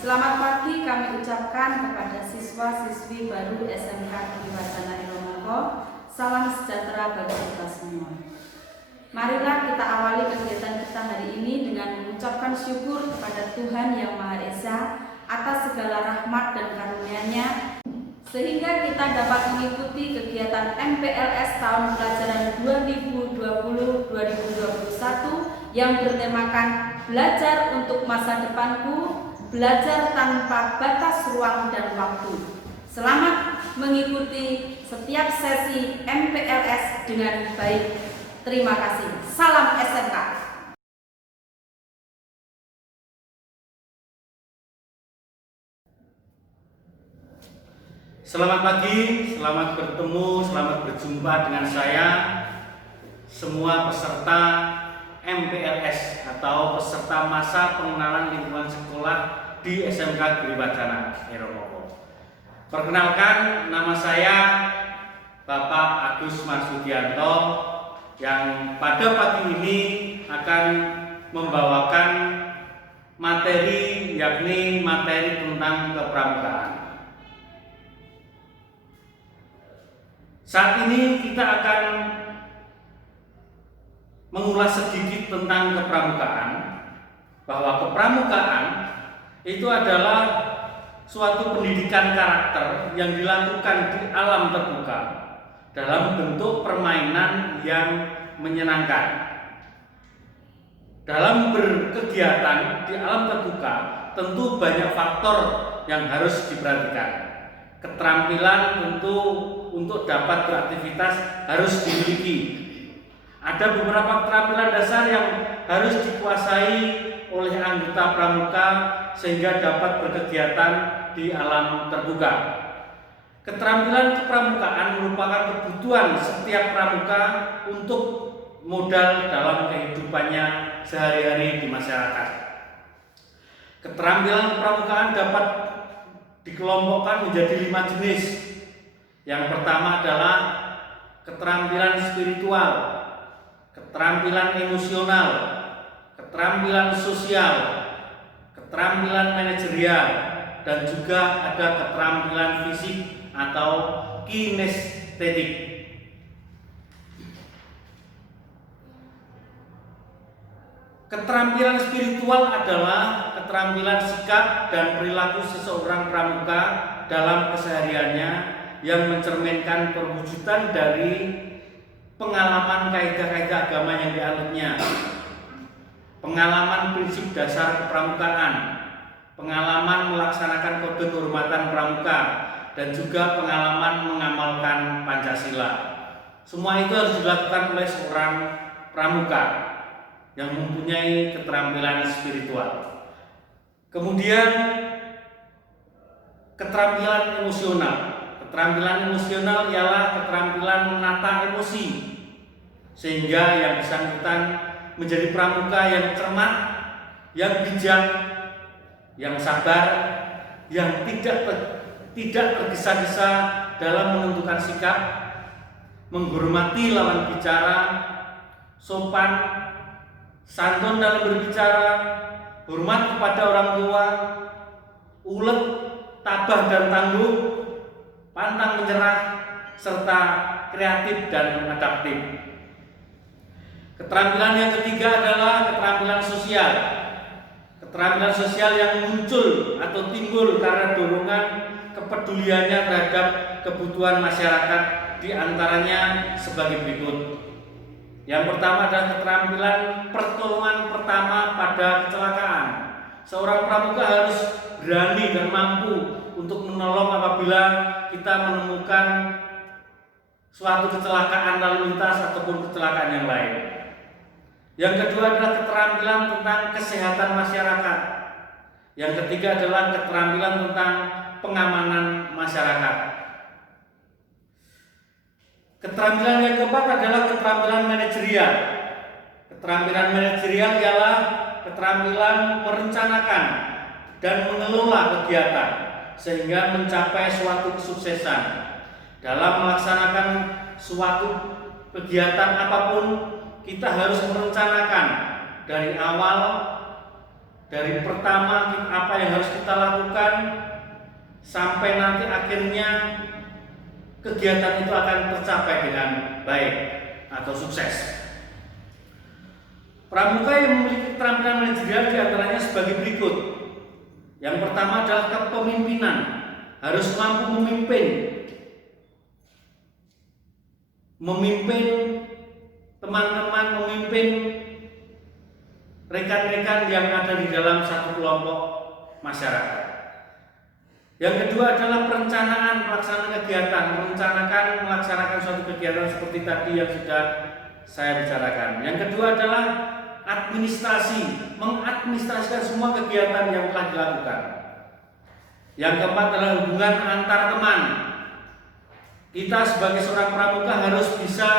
Selamat pagi kami ucapkan kepada siswa-siswi baru SMK Triwacana Iromongko. Salam sejahtera bagi kita semua. Marilah kita awali kegiatan kita hari ini dengan mengucapkan syukur kepada Tuhan Yang Maha Esa atas segala rahmat dan karunia-Nya, sehingga kita dapat mengikuti kegiatan MPLS tahun pelajaran 2020-2021 yang bertemakan Belajar untuk Masa Depanku, Belajar tanpa batas ruang dan waktu. Selamat mengikuti setiap sesi MPLS dengan baik. Terima kasih. Salam SMK. Selamat pagi, selamat bertemu, selamat berjumpa dengan saya, semua peserta MPLS atau peserta masa pengenalan lingkungan sekolah di SMK Triwacana Iromongko. Perkenalkan, nama saya Bapak Agus Marsudianto yang pada pagi ini akan membawakan materi, yakni materi tentang kepramukaan. Saat ini kita akan mengulas sedikit tentang kepramukaan, bahwa kepramukaan itu adalah suatu pendidikan karakter yang dilakukan di alam terbuka dalam bentuk permainan yang menyenangkan. Dalam berkegiatan di alam terbuka tentu banyak faktor yang harus diperhatikan. Keterampilan tentu untuk dapat beraktivitas harus dimiliki. Ada beberapa keterampilan dasar yang harus dikuasai oleh anggota pramuka sehingga dapat berkegiatan di alam terbuka. Keterampilan kepramukaan merupakan kebutuhan setiap pramuka untuk modal dalam kehidupannya sehari-hari di masyarakat. Keterampilan kepramukaan dapat dikelompokkan menjadi 5 jenis. Yang pertama adalah keterampilan spiritual, keterampilan emosional, keterampilan sosial, keterampilan manajerial, dan juga ada keterampilan fisik atau kinestetik. Keterampilan spiritual adalah keterampilan sikap dan perilaku seseorang pramuka dalam kesehariannya yang mencerminkan perwujudan dari pengalaman kaidah-kaidah agama yang dianutnya, pengalaman prinsip dasar kepramukaan, pengalaman melaksanakan kode kehormatan pramuka, dan juga pengalaman mengamalkan Pancasila. Semua itu harus dilakukan oleh seorang pramuka yang mempunyai keterampilan spiritual. Kemudian keterampilan emosional. Keterampilan emosional ialah keterampilan menata emosi sehingga yang bersangkutan menjadi pramuka yang cermat, yang bijak, yang sabar, yang tidak tergesa-gesa dalam menentukan sikap, menghormati lawan bicara, sopan, santun dalam berbicara, hormat kepada orang tua, ulet, tabah dan tangguh, pantang menyerah, serta kreatif dan adaptif. Keterampilan yang ketiga adalah keterampilan sosial. Keterampilan sosial yang muncul atau timbul karena dorongan kepeduliannya terhadap kebutuhan masyarakat, diantaranya sebagai berikut. Yang pertama adalah keterampilan pertolongan pertama pada kecelakaan. Seorang pramuka harus berani dan mampu untuk menolong apabila kita menemukan suatu kecelakaan lalu lintas ataupun kecelakaan yang lain. Yang kedua adalah keterampilan tentang kesehatan masyarakat. Yang ketiga adalah keterampilan tentang pengamanan masyarakat. Keterampilan yang keempat adalah keterampilan manajerial. Keterampilan manajerial ialah keterampilan merencanakan dan mengelola kegiatan sehingga mencapai suatu kesuksesan. Dalam melaksanakan suatu kegiatan apapun, kita harus merencanakan dari awal dari pertama apa yang harus kita lakukan sampai nanti akhirnya kegiatan itu akan tercapai dengan baik atau sukses. Pramuka yang memiliki keterampilan manajerial diantaranya sebagai berikut. Yang pertama adalah kepemimpinan, harus mampu memimpin teman-teman, memimpin rekan-rekan yang ada di dalam satu kelompok masyarakat. Yang kedua adalah perencanaan pelaksanaan kegiatan, melaksanakan suatu kegiatan seperti tadi yang sudah saya bicarakan. Yang kedua adalah administrasi, mengadministrasikan semua kegiatan yang telah dilakukan. Yang keempat adalah hubungan antar teman. Kita sebagai seorang pramuka harus bisa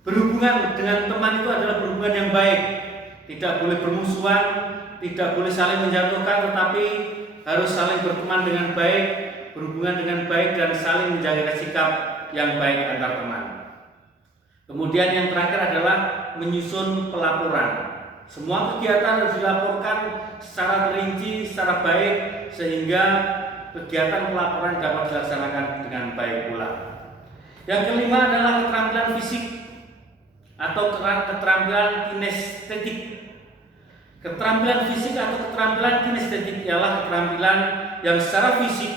berhubungan dengan teman itu adalah berhubungan yang baik. Tidak boleh bermusuhan, tidak boleh saling menjatuhkan, tetapi harus saling berteman dengan baik, berhubungan dengan baik, dan saling menjaga sikap yang baik antar teman. Kemudian yang terakhir adalah menyusun pelaporan. Semua kegiatan harus dilaporkan secara terinci, secara baik, sehingga kegiatan pelaporan dapat dilaksanakan dengan baik pula. Yang kelima adalah keterampilan fisik atau keterampilan kinestetik. Keterampilan fisik atau keterampilan kinestetik ialah keterampilan yang secara fisik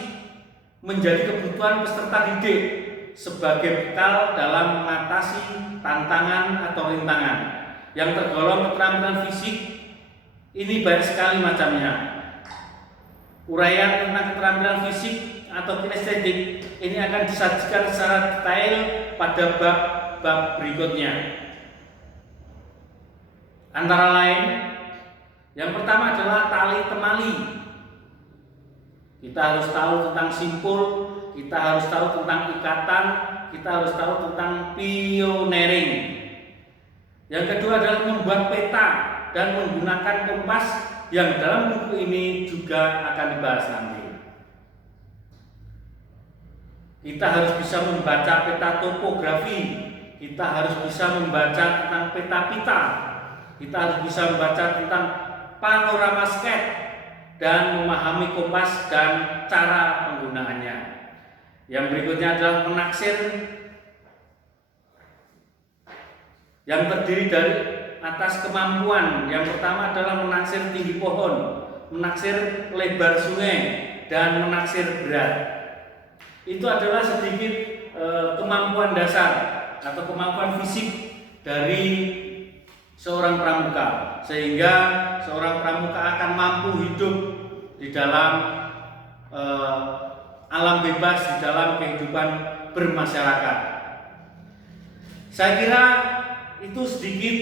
menjadi kebutuhan peserta didik sebagai bekal dalam mengatasi tantangan atau rintangan. Yang tergolong keterampilan fisik ini banyak sekali macamnya. Uraian tentang keterampilan fisik atau kinestetik ini akan disajikan secara detail pada bab-bab berikutnya. Antara lain, yang pertama adalah tali temali. Kita harus tahu tentang simpul, kita harus tahu tentang ikatan, kita harus tahu tentang pioneering. Yang kedua adalah membuat peta dan menggunakan kompas yang dalam buku ini juga akan dibahas nanti. Kita harus bisa membaca peta topografi, kita harus bisa membaca tentang peta pita, kita harus bisa membaca tentang panorama sketch dan memahami kompas dan cara penggunaannya. Yang berikutnya adalah menaksir, yang terdiri dari atas kemampuan. Yang pertama adalah menaksir tinggi pohon, menaksir lebar sungai, dan menaksir berat. Itu adalah sedikit kemampuan dasar atau kemampuan fisik dari seorang pramuka, sehingga seorang pramuka akan mampu hidup di dalam alam bebas, di dalam kehidupan bermasyarakat. Saya kira itu sedikit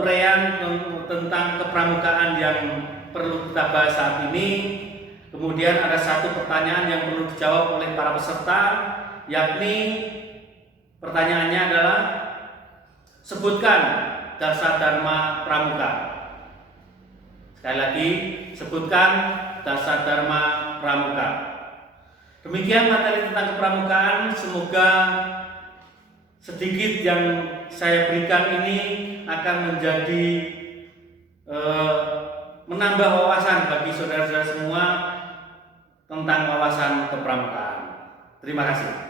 uraian tentang kepramukaan yang perlu kita bahas saat ini. Kemudian ada satu pertanyaan yang perlu dijawab oleh para peserta, yakni pertanyaannya adalah sebutkan dasar dharma pramuka. Sekali lagi, sebutkan dasar dharma pramuka. Demikian materi tentang kepramukaan. Semoga sedikit yang saya berikan ini akan menjadi menambah wawasan bagi saudara-saudara semua tentang wawasan kepramukaan. Terima kasih.